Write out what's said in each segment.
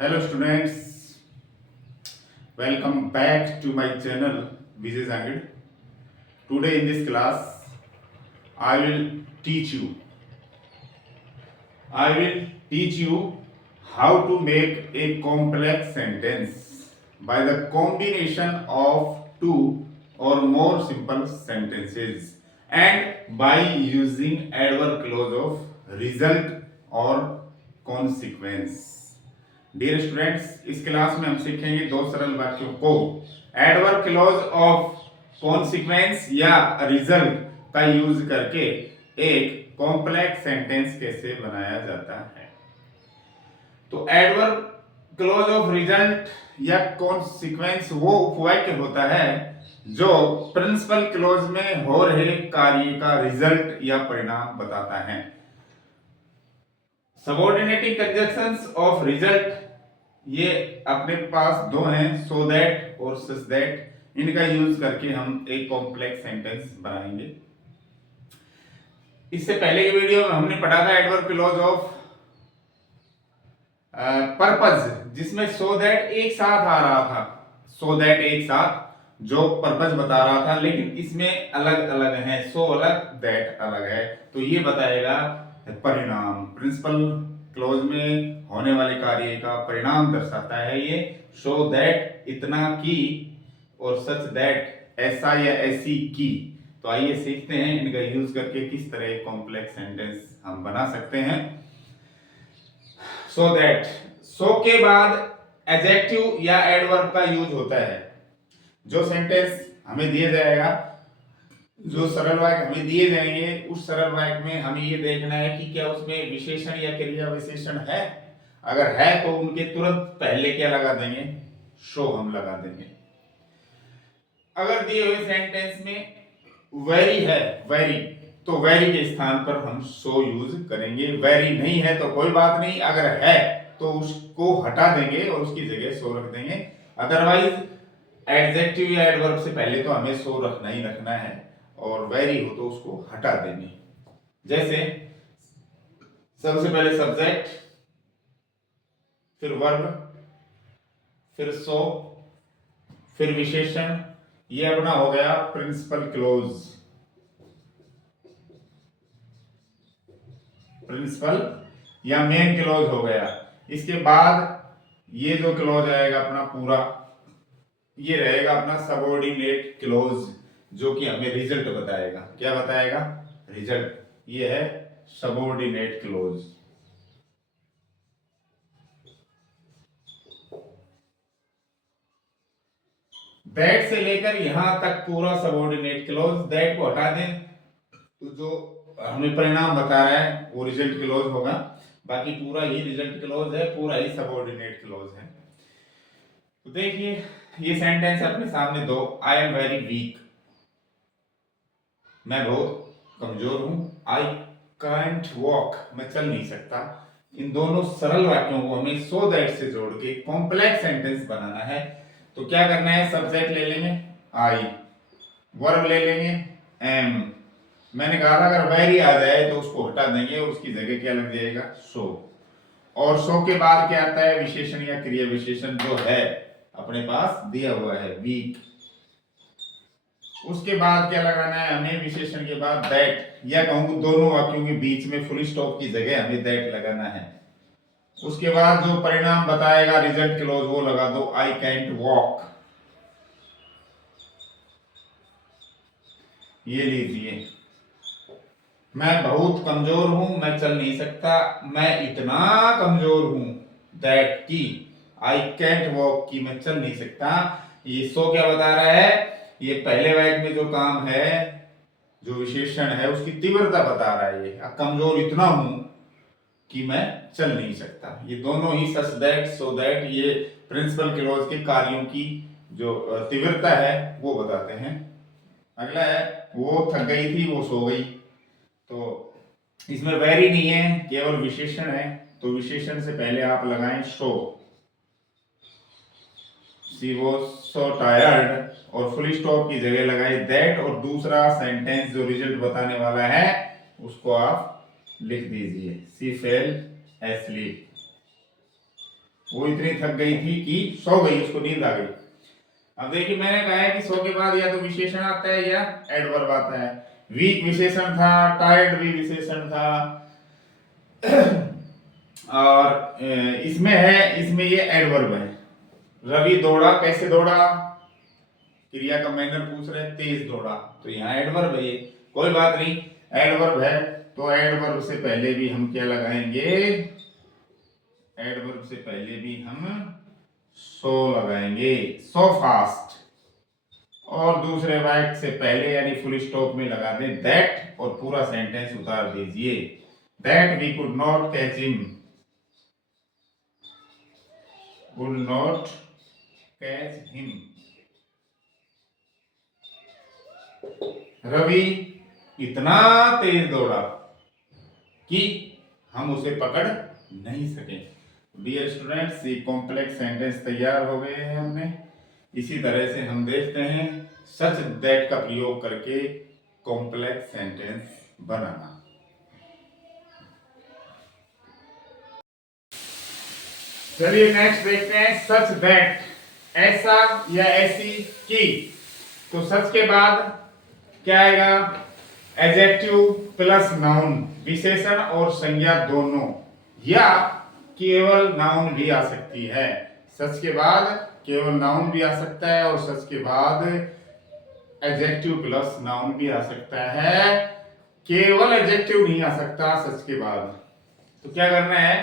Hello students, welcome back to my channel Vijay Zangid. Today in this class, I will teach you. I will teach you how to make a complex sentence by the combination of two or more simple sentences and by using adverb clause of result or consequence. Dear students, इस class में हम सीखेंगे दो सरल वाक्यों को adverb clause of consequence या result का यूज करके एक कॉम्प्लेक्स सेंटेंस कैसे बनाया जाता है। तो एडवर्ब क्लॉज ऑफ रिजल्ट या कॉन्सिक्वेंस वो उपवाक्य होता है जो प्रिंसिपल क्लॉज में हो रहे कार्य का रिजल्ट या परिणाम बताता है। सबऑर्डिनेटिंग कंजंक्शंस ऑफ रिजल्ट ये अपने पास दो हैं, सो दैट और सच दैट। इनका यूज करके हम एक कॉम्प्लेक्स सेंटेंस बनाएंगे। इससे पहले की वीडियो में हमने पढ़ा था एडवर्ब क्लॉज ऑफ पर्पस, जिसमें सो दैट एक साथ आ रहा था। सो दैट एक साथ जो पर्पस बता रहा था, लेकिन इसमें अलग अलग है, सो अलग दैट अलग है। तो ये बताएगा परिणाम, प्रिंसिपल क्लोज में होने वाले कार्य का परिणाम दर्शाता है ये। शो दैट इतना की और सच दैट ऐसा या ऐसी की। तो आइए सीखते हैं इनका यूज करके किस तरह कॉम्प्लेक्स सेंटेंस हम बना सकते हैं। सो दैट, सो के बाद एडजेक्टिव या एडवर्ब का यूज होता है। जो सेंटेंस हमें दिया जाएगा, जो सरल वाक्य हमें दिए जाएंगे, उस सरल वाक्य में हमें ये देखना है कि क्या उसमें विशेषण या क्रिया विशेषण है। अगर है तो उनके तुरंत पहले क्या लगा देंगे, शो हम लगा देंगे। अगर दिए हुए सेंटेंस में वेरी है, वेरी, तो वेरी के स्थान पर हम सो यूज करेंगे। वेरी नहीं है तो कोई बात नहीं, अगर है तो उसको हटा देंगे और उसकी जगह सो रख देंगे। अदरवाइज एडजेक्टिव या एडवर्ब से पहले तो हमें सो रखना ही रखना है, और वेरी हो तो उसको हटा देंगे। जैसे सबसे पहले सब्जेक्ट, फिर वर्ब, फिर सो, फिर विशेषण। ये अपना हो गया प्रिंसिपल क्लोज, प्रिंसिपल या मेन क्लोज हो गया। इसके बाद ये जो क्लोज आएगा अपना पूरा, ये रहेगा अपना सबऑर्डिनेट क्लोज, जो कि हमें रिजल्ट बताएगा। क्या बताएगा? रिजल्ट। ये है सबऑर्डिनेट क्लोज। दैट से लेकर यहां तक पूरा सबऑर्डिनेट क्लोज। दैट को हटा दें तो जो हमें परिणाम बता रहा है वो रिजल्ट क्लोज होगा। बाकी पूरा ही रिजल्ट क्लोज है, पूरा ही सबऑर्डिनेट क्लोज है। तो देखिए ये सेंटेंस अपने सामने दो। आई एम वेरी वीक, मैं बहुत कमजोर हूं। आई कांट वॉक, मैं चल नहीं सकता। इन दोनों सरल वाक्यों को हमें सो दैट से जोड़ के कॉम्प्लेक्स सेंटेंस बनाना है। तो क्या करना है, सब्जेक्ट ले लेंगे आई, वर्ब ले लेंगे एम। मैंने कहा था अगर वेरी आ जाए तो उसको हटा देंगे और उसकी जगह क्या लग जाएगा, सो। और सो के बाद क्या आता है, विशेषण या क्रिया विशेषण, जो है अपने पास दिया हुआ है वीक। उसके बाद क्या लगाना है हमें, विशेषण के बाद दैट, या कहूं दोनों वाक्यों के बीच में फुल स्टॉप की जगह हमें दैट लगाना है। उसके बाद जो परिणाम बताएगा रिजल्ट क्लोज, वो लगा दो आई कैंट वॉक। ये लीजिए, मैं बहुत कमजोर हूं, मैं चल नहीं सकता। मैं इतना कमजोर हूं, दैट की, आई कैंट वॉक की, मैं चल नहीं सकता। ये सो क्या बता रहा है, ये पहले वाक्य में जो काम है, जो विशेषण है, उसकी तीव्रता बता रहा है। ये कमजोर इतना हूं कि मैं चल नहीं सकता। ये दोनों ही सच दैट, सो दैट, ये प्रिंसिपल क्लॉज के कार्यों की जो तीव्रता है वो बताते हैं। अगला है वो थक गई थी, वो सो गई। तो इसमें वेरी नहीं है, केवल विशेषण है। तो विशेषण से पहले आप लगाएं सो। शी वाज सो टायर्ड, और फुल स्टॉप की जगह लगाएं दैट, और दूसरा सेंटेंस जो रिजल्ट बताने वाला है उसको आप लिख दीजिए, शी फेल एस्लीप। वो इतनी थक गई थी कि सो गई, उसको नींद आ गई। अब देखिए मैंने कहा है कि सो के बाद या तो विशेषण आता है या एडवर्ब आता है। वीक विशेषण था, टायर्ड भी विशेषण था, और इसमें ये एडवर्ब है। रवि दौड़ा, कैसे दौड़ा, क्रिया का मैनर पूछ रहे, तेज दौड़ा, तो यहाँ एडवर्ब है ये। कोई बात नहीं, एडवर्ब है तो एडवर्ब से पहले भी हम क्या लगाएंगे, एडवर्ब से पहले भी हम सो लगाएंगे, सो फास्ट। और दूसरे वाक्य से पहले यानी फुल स्टॉप में लगा दें दैट और पूरा सेंटेंस उतार दीजिए, that we could not catch him, could not catch him. Ravi इतना तेज दौड़ा कि हम उसे पकड़ नहीं सके। डियर स्टूडेंट्स, ये कॉम्प्लेक्स सेंटेंस तैयार हो गए हैं हमने। इसी तरह से हम देखते हैं सच दैट का प्रयोग करके कॉम्प्लेक्स सेंटेंस बनाना। चलिए नेक्स्ट देखते हैं सच दैट, ऐसा या ऐसी कि। तो सच के बाद क्या आएगा, एडजेक्टिव प्लस नाउन, विशेषण और संज्ञा दोनों, या केवल नाउन भी आ सकती है। सच के बाद केवल नाउन भी आ सकता है और सच के बाद एडजेक्टिव प्लस नाउन भी आ सकता है, केवल एडजेक्टिव नहीं आ सकता सच के बाद। तो क्या करना है,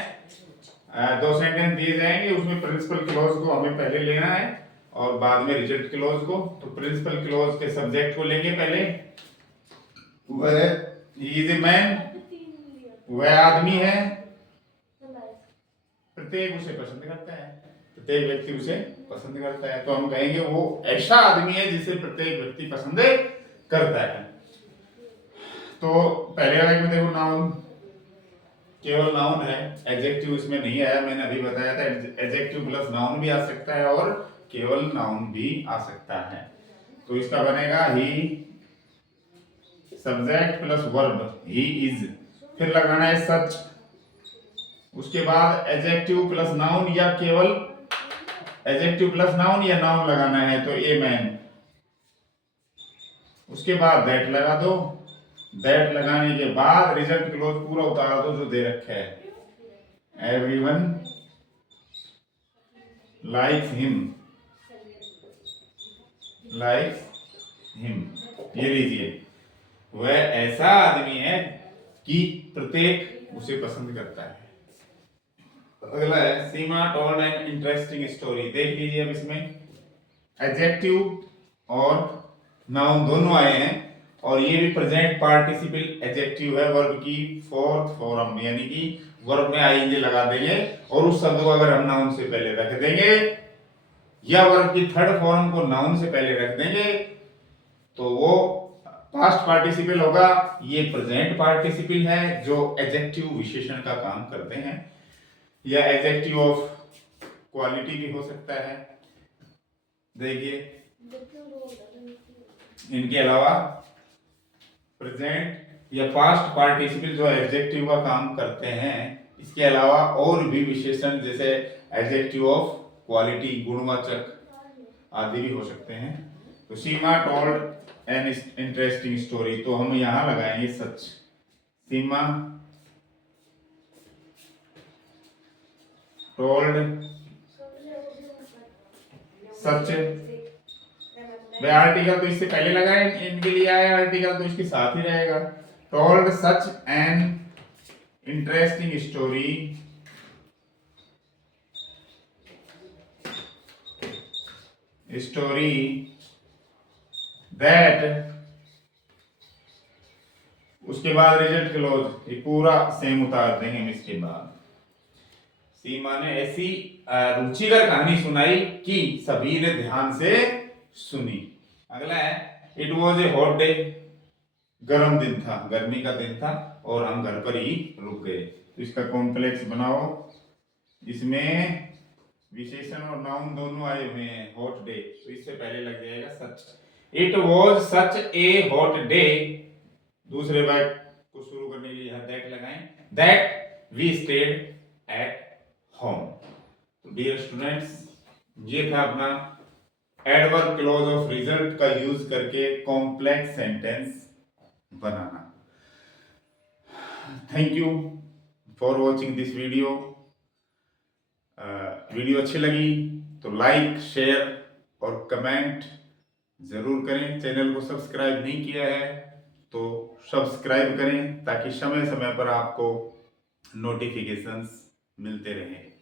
दो सेंटेंस दिए जाएंगे, उसमें प्रिंसिपल क्लॉज को हमें पहले लेना है और बाद में रिजल्ट क्लॉज को। तो प्रिंसिपल क्लॉज के सब्जेक्ट को लेंगे पहले, वह इज ए मैन, वह आदमी है, प्रत्येक उसे पसंद करता है, प्रत्येक व्यक्ति उसे पसंद करता है। तो हम कहेंगे वो ऐसा आदमी है जिसे प्रत्येक व्यक्ति पसंद करता है। तो पहले वाक्य में देखो नाउन, केवल नाउन है, एडजेक्टिव इसमें नहीं आया, मैंने अभी बताया था एडजेक्टिव प्लस नाउन भी आ सकता है और केवल नाउन भी आ सकता है। तो इसका बनेगा ही, सब्जेक्ट प्लस वर्ब ही इज, फिर लगाना है सच, उसके बाद एडजेक्टिव प्लस नाउन या केवल एडजेक्टिव प्लस नाउन या नाउन लगाना है तो ए मैन, उसके बाद दैट लगा दो, दैट लगाने के बाद रिजल्ट क्लोज पूरा उतार दो जो दे रखा है, everyone likes him, likes him, ये लीजिए वह ऐसा आदमी है कि प्रत्येक उसे पसंद करता है। अगला है सीमा टोल्ड एन इंटरेस्टिंग स्टोरी, देख लीजिए अब इसमें एडजेक्टिव और नाउन दोनों आए हैं और ये भी प्रेजेंट पार्टिसिपल एडजेक्टिव है, वर्ब की फोर्थ फॉर्म, यानी कि वर्ब में आईएनजी लगा देंगे और उस शब्द को अगर हम नाउन से पहले रख देंगे या वर्ब की थर्ड फॉर्म को नाउन से पहले रख देंगे तो वो पास्ट पार्टिसिपल होगा। ये प्रेजेंट पार्टिसिपल है जो एडजेक्टिव विशेषण का काम करते हैं, या एडजेक्टिव ऑफ क्वालिटी भी हो सकता है। देखिए इनके अलावा प्रेजेंट या पास्ट पार्टिसिपल जो एडजेक्टिव का काम करते हैं, इसके अलावा और भी विशेषण जैसे एडजेक्टिव ऑफ क्वालिटी, गुणवाचक आदि भी हो सकते हैं। तो सीमा टोल्ड एन इंटरेस्टिंग स्टोरी, तो हम यहां लगाएंगे सच, सीमा टोल्ड सच, वे आर्टिकल तो इससे पहले लगाए, इनके लिए आया आर्टिकल तो इसके साथ ही रहेगा। Told such an interesting story, story that, उसके बाद रिजल्ट क्लोज, ये पूरा सेम उतार देंगे हम इसके बाद। सीमा ने ऐसी रुचिकर कहानी सुनाई कि सभी ने ध्यान से सुनी। अगला है it was a hot day, गर्म दिन था, गर्मी का दिन था और हम घर पर ही रुक गए। तो इसका कॉम्प्लेक्स बनाओ, इसमें विशेषण और नाउन दोनों आए हुए हैं, हॉट डे, तो इससे पहले लग जाएगा such, it was such a hot day. दूसरे वाक्य को शुरू करने के लिए यहां दैट लगाएं, that we stayed at home. तो डियर स्टूडेंट्स, ये था अपना एडवर्ब क्लॉज ऑफ रिजल्ट का यूज करके कॉम्प्लेक्स सेंटेंस बनाना। Thank you for watching this video. Video अच्छी लगी तो लाइक, शेयर और कमेंट जरूर करें। चैनल को सब्सक्राइब नहीं किया है तो सब्सक्राइब करें ताकि समय समय पर आपको नोटिफिकेशंस मिलते रहें।